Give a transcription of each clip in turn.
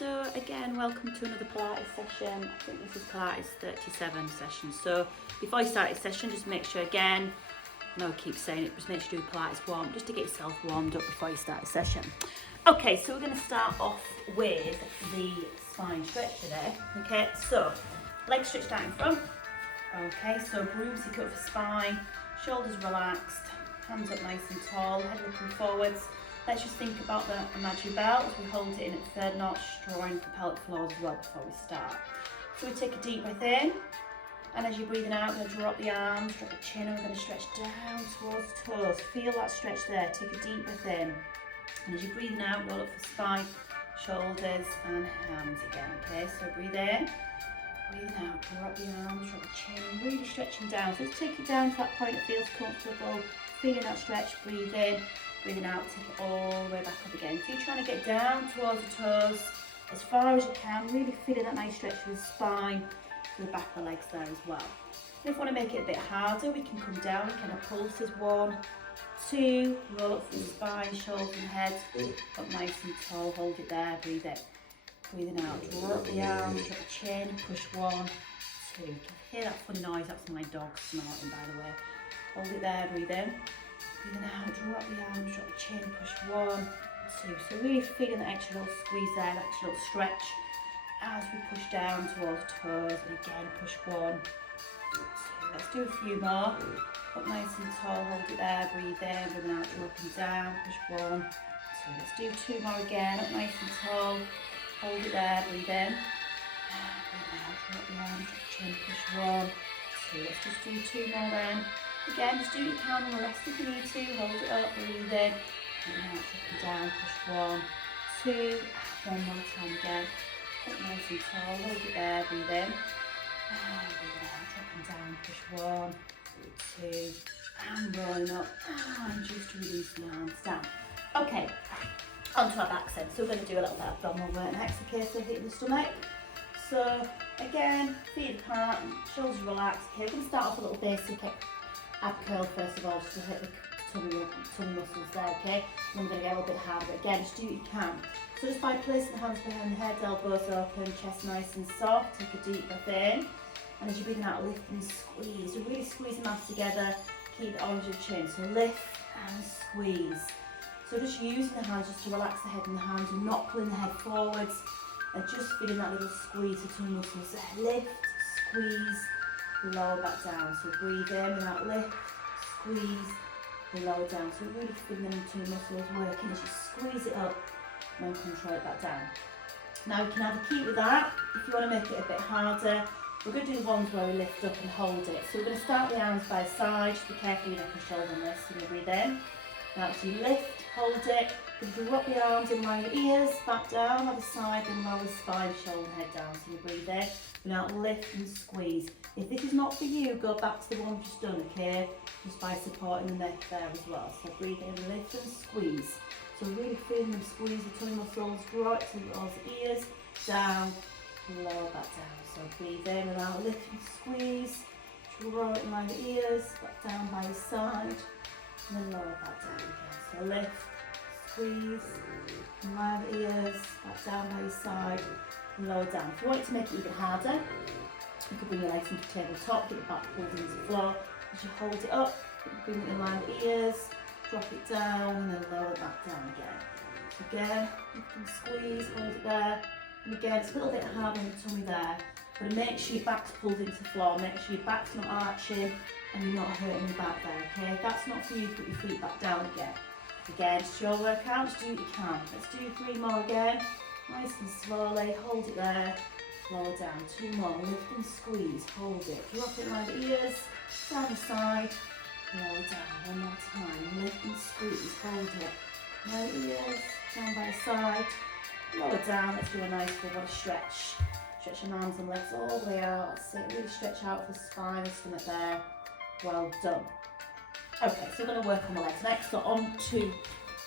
So again, welcome to another Pilates session. I think this is Pilates 37 session. So before you start your session, just make sure again, I know I keep saying it, just make sure you do a Pilates warm, just to get yourself warmed up before you start a session. Okay, so we're going to start off with the spine stretch today. Okay, so legs stretched out in front. Okay, so broomstick up for spine, shoulders relaxed, hands up nice and tall, head looking forwards. Let's just think about the imaginary belt as we hold it in at third notch, drawing the pelvic floors as well before we start. So we take a deep breath in, and as you're breathing out, we're going to drop the arms, drop the chin, and we're going to stretch down towards the toes. Feel that stretch there. Take a deep breath in, and as you're breathing out, roll up for spine, shoulders, and hands again. Okay, so breathe in, breathing out, drop the arms, drop the chin, really stretching down. So just take it down to that point that feels comfortable. Feeling that stretch, breathe in. Breathing out, take it all the way back up again. So you're trying to get down towards the toes as far as you can, really feeling that nice stretch through the spine, through the back of the legs there as well. And if you want to make it a bit harder, we can come down, we can have pulses, 1, 2, roll up through the spine, shoulders and head, up nice and tall, hold it there, breathe in. Breathing out, drop the arms, drop the chin, push 1, 2. Can you hear that funny noise? That's my dog snorting, by the way. Hold it there, breathe in. Breathing out, drop the arms, drop the chin, push 1, 2. So really feeling that extra little squeeze there, that extra little stretch as we push down towards the toes. And again, push 1, 2. Let's do a few more. Up nice and tall, hold it there, breathe in, breathing out, dropping down, push 1, 2. Let's do 2 more again. Up nice and tall, hold it there, breathe in. Breathe out, drop the arms, drop the chin, push 1, 2. Let's just do 2 more then. Again, just do what you can and rest if you need to. Hold it up, breathe in. Breathe out, take it down, push 1, 2. One more time again. Up nice and tall, hold it there, breathe in. Breathe out, dropping down, push 1, 2. And rolling up. And just release the arms down. Okay, onto our back then. So we're going to do a little bit of abdominal work next, okay, so hitting the stomach. So again, feet apart, shoulders relaxed. Okay, we're going to start off a little basic ab curl first of all, just to hit the tummy muscles there, okay? And then we're going to get a little bit harder, but again, just do what you can. So just by placing the hands behind the head, elbows open, chest nice and soft, take a deep breath in. And as you're breathing out, lift and squeeze. So really squeeze the mouth together, keep the orange of the chin. So lift and squeeze. So just using the hands just to relax the head and the hands, and not pulling the head forwards, and just feeling that little squeeze of tummy muscles there. Lift, squeeze, lower back down. So breathe in and out, lift, squeeze, and lower down. So really feeling them two muscles working as you squeeze it up and then control it back down. Now you can either keep with that, if you want to make it a bit harder. We're going to do the ones where we lift up and hold it. So we're going to start the arms by the side, just be careful your neck and shoulder on this. So you're going to breathe in. Now as you lift, hold it, you drop the arms in line with ears, back down, other side, and lower spine, shoulder and head down. So you breathe in. Now lift and squeeze. If this is not for you, go back to the one we've just done, okay? Just by supporting the neck there as well. So breathe in, lift and squeeze. So really feeling them squeeze the tummy muscles, draw it towards the ears, down, lower back down. So breathe in and out, lift and squeeze, draw it in line the ears, back down by the side, and then lower back down again. So lift, squeeze, in line the ears, back down by your side, lower down. If you want it to make it even harder, you could bring your legs into tabletop, get your back pulled into the floor. As you hold it up, bring it in line with the ears, drop it down, and then lower it back down again. So again, you can squeeze, hold it there. And again, it's a little bit hard on the tummy there, but make sure your back's pulled into the floor, make sure your back's not arching and you're not hurting your back there, okay? If that's not for you, put your feet back down again. Again, just your workout, just do what you can. Let's do 3 more again. Nice and slowly, hold it there, lower down. 2 more, lift and squeeze, hold it. Drop it around the ears, down the side, lower down. 1 more time, lift and squeeze, hold it. Around the ears, down by the side, lower down. Let's do a nice full body stretch. Stretch your arms and legs all the way out. That's it, really stretch out the spine and stomach there. Well done. Okay, so we're going to work on the legs next, so on to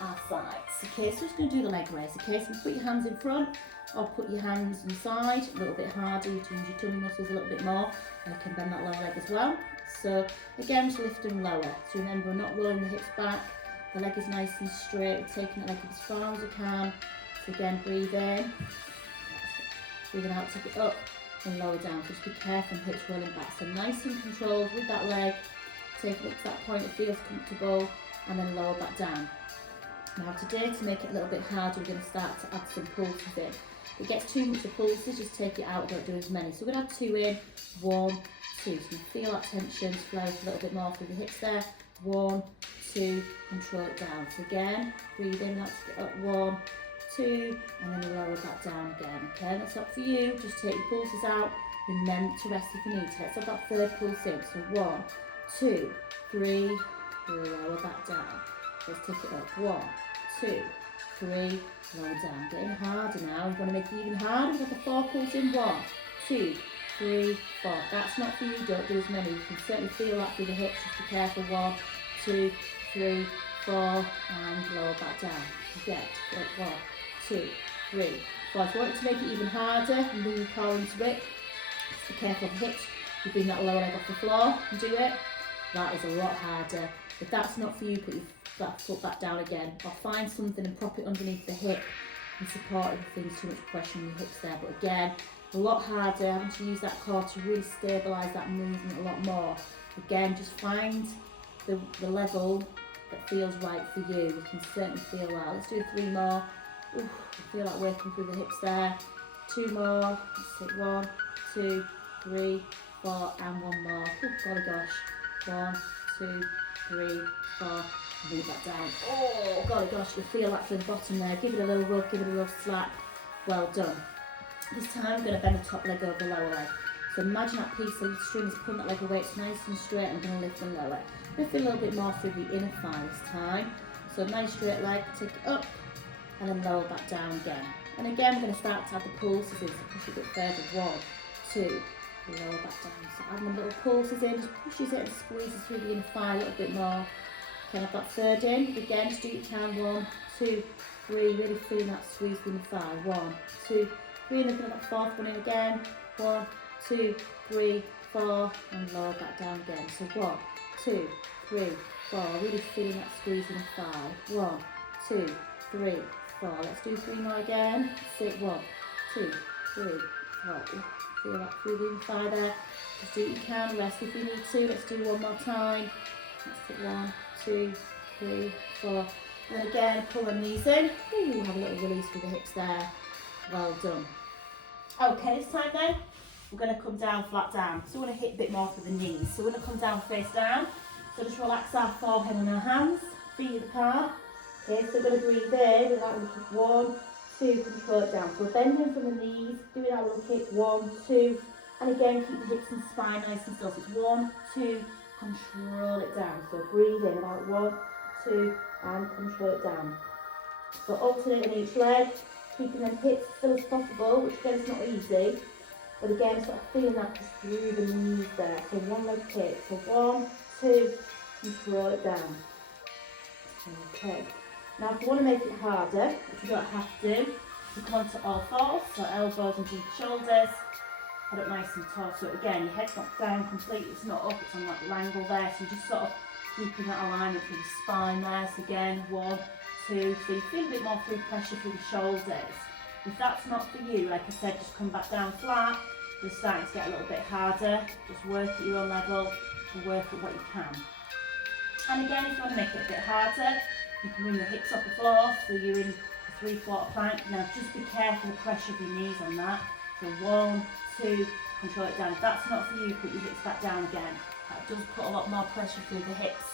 our sides. Okay, so just going to do the leg raise. Okay, so put your hands in front or put your hands inside, a little bit harder to use your tummy muscles a little bit more, and I can bend that lower leg as well. So again, just lift and lower. So remember, we're not rolling the hips back, the leg is nice and straight, we're taking the leg up as far as we can. So again, breathe in, Breathing out, take it up and lower down. So just be careful and hips rolling back. So nice and controlled with that leg. Take it up to that point that feels comfortable and then lower back down. Now today, to make it a little bit harder, we're going to start to add some pulses in. If it gets too much of pulses, just take it out, don't do as many. So we're going to add 2 in, 1, 2. So you feel that tension, flow a little bit more through the hips there. 1, 2, control it down. So again, breathe in, let's get up, 1, 2, and then lower back down again. Okay, that's up for you. Just take your pulses out, remember to rest if you need to. Let's have that third pulse in. So 1, 2, 3, lower back down. Let's take it up, 1, 2, 3, lower down. Getting harder now. You want to make it even harder. We've got the 4 pulse in. 1, 2, 3, 4. That's not for you. Don't do as many. You can certainly feel that through the hips. Just be careful. 1, 2, 3, 4, and lower back down. Get up. 1, 2, 3, 4. If you want it to make it even harder, and move your core into it. Just be careful of the hips. You bring that lower leg off the floor and do it. That is a lot harder. If that's not for you, put your foot back down again, or find something and prop it underneath the hip and support it if things too much pressure on your hips there. But again, a lot harder, having to use that core to really stabilise that movement a lot more. Again, just find the level that feels right for you. You can certainly feel that. Let's do 3 more. Ooh, I feel like working through the hips there. 2 more. Let's take 1, 2, 3, 4, and 1 more. Oh, golly gosh. 1, 2, 3, 4. Move that down. Oh, golly gosh, you feel that from the bottom there. Give it a little rub, give it a little slap. Well done. This time, we're going to bend the top leg over the lower leg. So imagine that piece of string is pulling that leg away. It's nice and straight. I'm going to lift the lower. Lift a little bit more through the inner thigh this time. So nice straight leg, take it up, and then lower back down again. And again, we're going to start to add the pulses in, so push it a bit further. 1, 2, lower back down. So adding the little pulses in, just pushes it and squeezes through the inner thigh a little bit more. Can have that third in, again, just do what you can. 1, 2, 3, really feeling that squeeze in the thigh. 1, 2, 3, and then that 4th one in again. 1, 2, 3, 4, and lower back down again. So 1, 2, 3, 4, really feeling that squeeze in the thigh. 1, 2, 3, 4. Let's do 3 more again. Sit. 1, 2, 3, 4. Feel that through the thigh there. Just do what you can. Rest if you need to. Let's do 1 more time. Let's take 1, 2, 3, 4. And again, pull the knees in. Ooh, have a little release through the hips there. Well done. Okay, this time then, we're going to come down flat down. So we're going to hit a bit more for the knees. So we're going to come down face down. So just relax our forehead and our hands, feet apart. Okay, so we're going to breathe in with that little kick. 1, 2, control it down. So we're bending from the knees, doing that little kick. 1, 2, and again, keep the hips and spine nice and still. So it's 1, 2, control it down. So breathe in about 1, 2, and control it down. So alternating each leg, keeping them hips still as possible, which again is not easy. But again, sort of feeling that just through the knees there. So 1 leg kick. So 1, 2, control it down. Okay. Now if you want to make it harder, which you don't have to, you come onto all fours, so elbows and deep shoulders. Head up nice and tall. So again, your head's not down completely, it's not up, it's on that little angle there. So you're just sort of keeping that alignment through the spine there. So again, 1, 2, so you feel a bit more through pressure through the shoulders. If that's not for you, like I said, just come back down flat. You're starting to get a little bit harder. Just work at your own level and work at what you can. And again, if you want to make it a bit harder, you can bring the hips off the floor, so you're in a 3/4 plank. Now just be careful of the pressure of your knees on that. So 1, 2, control it down. If that's not for you, put your hips back down again. That does put a lot more pressure through the hips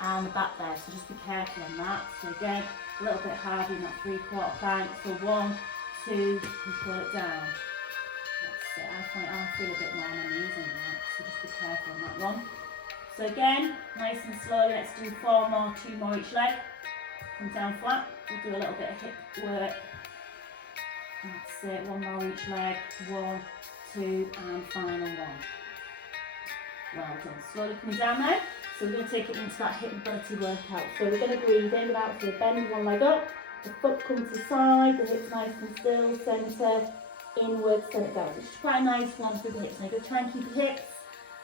and the back there, so just be careful on that. So again, a little bit harder in that 3/4 plank. So 1, 2, control it down. That's it. I feel a bit more on my knees on that, so just be careful on that one. So again, nice and slowly, let's do 4 more, 2 more each leg. Come down flat, we'll do a little bit of hip work. That's it, 1 more each leg. 1, 2, and final 1. Well done. Slowly coming down now. So we're going to take it into that hip mobility workout. So we're going to breathe in without, so bend 1 leg up, the foot comes to the side, the hips nice and still, centre, inwards, then it goes. It's just quite a nice one through the hips. Now you're going to try and keep your hips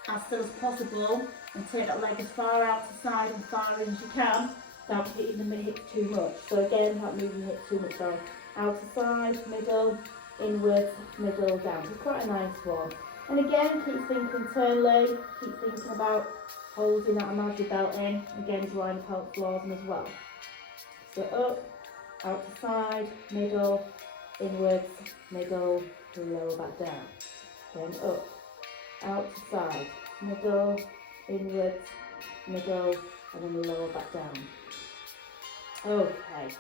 as still as possible and take that leg as far out to the side and far in as you can without hitting the hips too much. So again, without moving the hips too much, sorry. Out to side, middle, inwards, middle, down. So quite a nice one. And again, keep thinking internally, keep thinking about holding that imaginary belt in. Again, drawing the pelvic floors in as well. So up, out to side, middle, inwards, middle, lower back down. Then up, out to side, middle, inwards, middle, and then lower back down. Okay,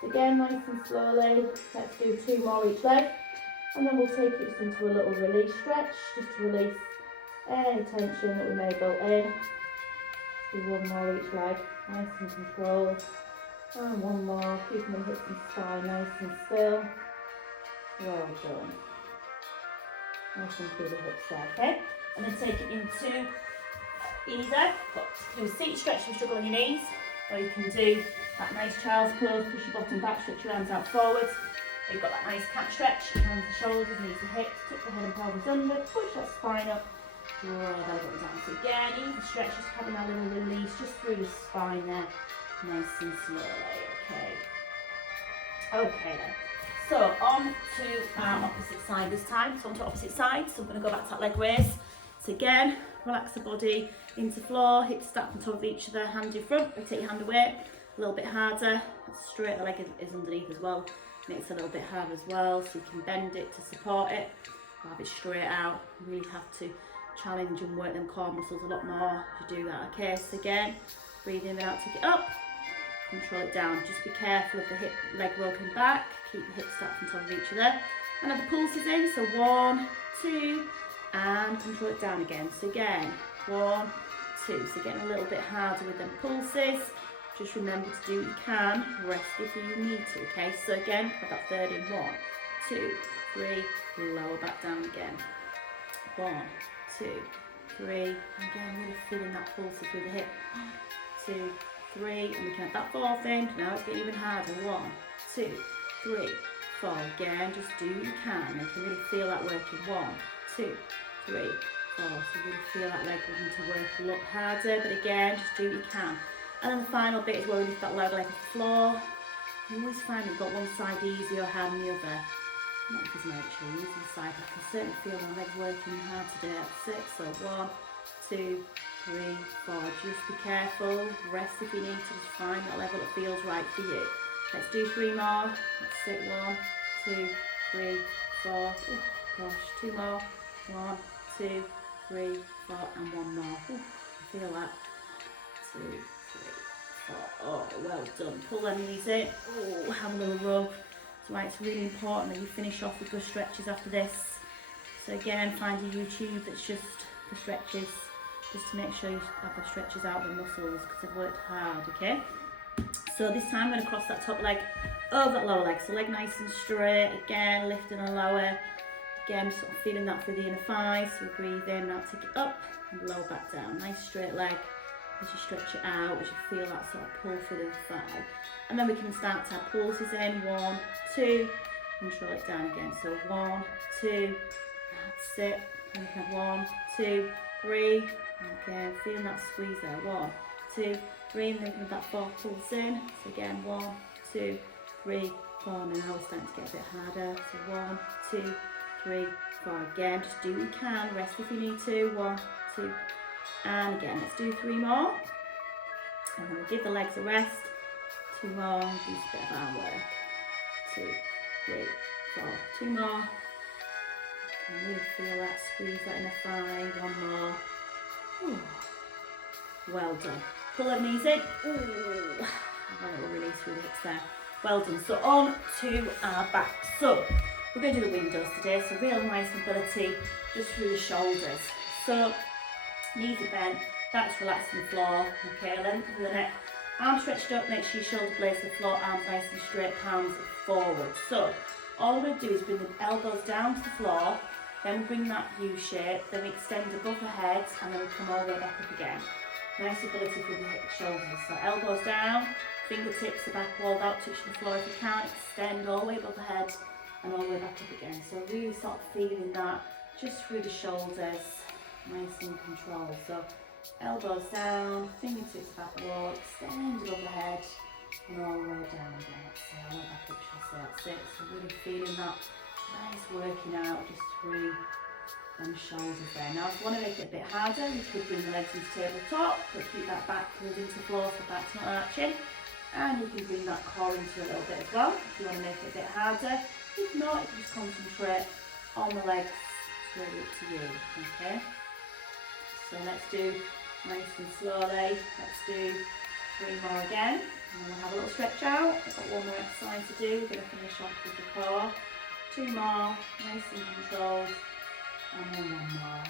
so again, nice and slowly, let's do 2 more each leg, and then we'll take it just into a little release stretch, just to release any tension that we may have built in. Do 1 more each leg, nice and controlled, and 1 more, keeping the hips and spine nice and still. Well done. Nice and through the hips there, okay? And then take it into either, do a seat stretch if you struggle on your knees, or you can do that nice child's pose, push your bottom back, stretch your arms out forwards. You've got that nice cat stretch, hands and shoulders, knees and hips, tuck the head and pelvis under, push that spine up, draw that belly down. So again, easy stretch, just having that little release just through the spine there, nice and slowly, okay. Okay then. So on to our opposite side this time. So on to opposite side. So I'm going to go back to that leg raise. So again, relax the body into floor, hips stacked on top of each other, hand in front, take your hand away, a little bit harder, straight the leg is underneath as well, makes it a little bit hard as well, so you can bend it to support it, or have it straight out. You really have to challenge and work them core muscles a lot more as you do that, okay? So again, breathe in and out, take it up, control it down, just be careful of the leg working back, keep the hips stacked on top of each other, and have the pulses in, so 1, 2, and control it down again. So again, 1, 2. So getting a little bit harder with them pulses. Just remember to do what you can. Rest if you need to. Okay. So again, I've got third in 1, 2, 3. Lower back down again. 1, 2, 3. Again, really feeling that pulse through the hip. 1, 2, 3. And we can have that 4th in. Now it's getting even harder. 1, 2, 3, 4. Again, just do what you can. You can really feel that working. 1, 2, 3, 4. So really feel that leg wanting to work a lot harder, but again, just do what you can. And then the final bit is where we lift that leg off the floor. You always find you've got one side easier or harder than the other. Not because I'm actually using the side, I can certainly feel my legs working hard today. That's 6. So 1, 2, 3, 4. Just be careful. Rest if you need to. Just find that level that feels right for you. Let's do 3 more. That's it. 1, 2, 3, 4. Oh gosh, 2 more. 1, 2, 3, 4, and 1 more. Ooh, feel that. 2, 3, 4. Oh, well done. Pull them knees in. Oh, have a little rub. So it's really important that you finish off with good stretches after this. So again, find a YouTube that's just for stretches, just to make sure you have the stretches out of the muscles because they've worked hard, okay? So this time I'm going to cross that top leg over that lower leg. So leg nice and straight. Again, lifting and lower. Again, sort of feeling that through the inner thighs. So we breathe in, now take it up and lower back down. Nice straight leg as you stretch it out, as you feel that sort of pull through the thigh. And then we can start to have pulses in. 1, 2, control it down again. So 1, 2, that's it. And we can have 1, 2, 3. Again, feeling that squeeze there. 1, 2, 3. And then we can have that 4 pulse in. So again, 1, 2, 3, 4. Now we're starting to get a bit harder. So 1, 2, 3, 4. Again, just do what you can. Rest if you need to. 1, 2, and again, let's do 3 more. And then we'll give the legs a rest. 2 more. Do a bit of arm work. 2, 3, 4. 2 more. And really feel that squeeze that inner thigh. 1 more. Ooh. Well done. Pull the knees in. Ooh. A little release through the hips there. Well done. So on to our back. So we're going to do the windows today. So real nice mobility just through the shoulders. So knees are bent, that's relaxing the floor. Okay, length of the neck, arms stretched up, make sure your shoulder blades to the floor, arms nice and straight, palms forward. So all we're going to do is bring the elbows down to the floor, then we bring that U shape, then we extend above the head, and then we come all the way back up again. Nice ability for the shoulders. So elbows down, fingertips are back walled out, touching the floor if you can, extend all the way above the head, and all the way back up again. So really sort of feeling that just through the shoulders. Nice and controlled. So elbows down, fingertips back wall, extend above the head, and all the way down again. Exhale, all the way back up, shall say. That's it. So really feeling that Nice working out just through them shoulders there. Now if you want to make it a bit harder, you could bring the legs into tabletop, but keep that back pulled into the floor so back's not arching. And you can bring that core into a little bit as well if you want to make it a bit harder. If not, you can just concentrate on the legs. It's really up to you, okay? So let's do nice and slowly. Let's do 3 more again. And then we'll have a little stretch out. I've got 1 more exercise to do. We're going to finish off with the core. 2 more, nice and controlled. And then 1 more.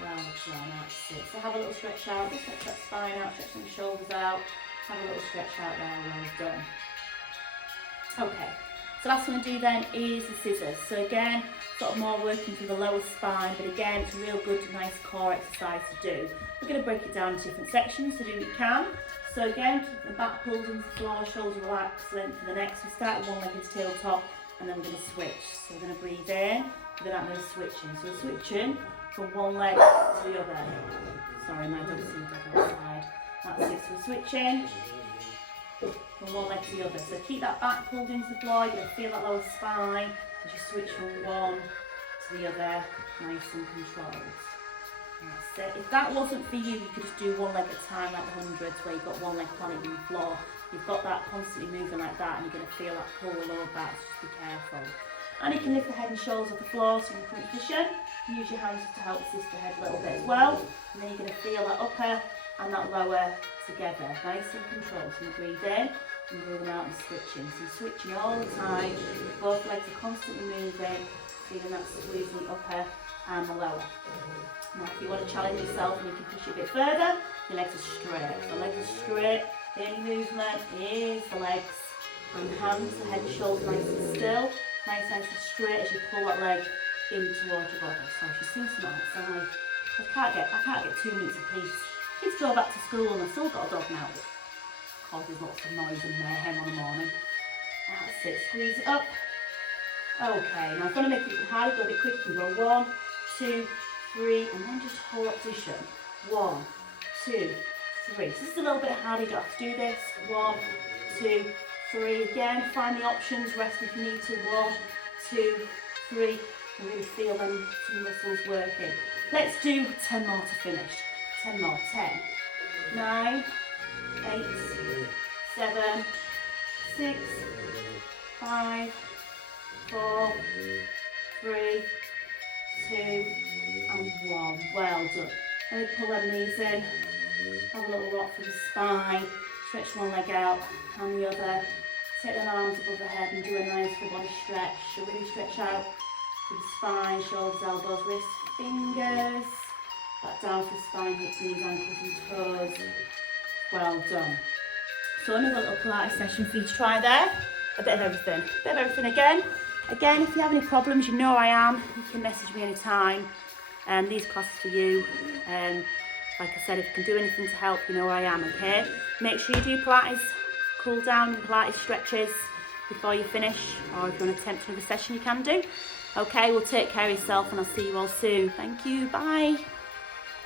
Well done, that's it. So have a little stretch out. Just stretch that spine out, stretch them shoulders out. Have a little stretch out there, well done. Okay, so last one to do then is the scissors. So again, sort of more working through the lower spine, but again, it's a real good, nice core exercise to do. We're going to break it down into different sections to do what you can. So again, keep the back pulled into the floor, shoulders relaxed. Then for the next, we start with 1 leg into tabletop, and then we're going to switch. So we're going to breathe in, and then I'm going to switch in. So we're switching from 1 leg to the other. Sorry, my dog's seen the dog outside. That's it, so we're switching from 1 leg to the other. So keep that back pulled into the floor, you're going to feel that lower spine as you switch from 1 to the other, nice and controlled. That's it. If that wasn't for you, you could just do 1 leg at a time like the hundreds where you've got 1 leg planted on the floor. You've got that constantly moving like that and you're going to feel that pull the lower back, so just be careful. And you can lift the head and shoulders off the floor so in the current position. Use your hands to help assist the head a little bit as well. And then you're going to feel that upper and that lower together, nice and controlled. So you breathe in and breathing out and switching. So you're switching all the time, both legs are constantly moving, feeling that squeeze in the upper and the lower. Now if you want to challenge yourself and you can push it a bit further, your legs are straight. So legs are straight, the only movement is the legs and hands, the head and shoulders nice and still, nice and straight as you pull that leg in towards your body. So if you're seeing something outside, I can't get 2 minutes of peace. Kids go back to school and I've still got a dog now. Causes lots of noise and mayhem on the morning. That's it, squeeze it up. Okay, now if you want to make it harder, go a bit quick. You can go 1, 2, 3, and then just hold that position. 1, 2, 3. So this is a little bit harder, you don't have to do this. 1, 2, 3. Again, find the options, rest if you need to. 1, 2, 3. And really feel them two muscles working. Let's do 10 more to finish. 10 more. 10, 9, 8, 7, 6, 5, 4, 3, 2, and 1. Well done. Let me pull them knees in. Have a little rock for the spine. Stretch 1 leg out and the other. Take them arms above the head and do a nice full body stretch. So really stretch out to the spine, shoulders, elbows, wrists, fingers. Back down for the spine, hips, knees, ankles and toes. Well done. So another little Pilates session for you to try there. A bit of everything. A bit of everything again. Again, if you have any problems, you know I am. You can message me anytime. These classes for you. Like I said, if you can do anything to help, you know where I am, okay? Make sure you do Pilates, cool down, Pilates stretches before you finish, or if you want to attempt another session, you can do. Okay, well take care of yourself and I'll see you all soon. Thank you, bye.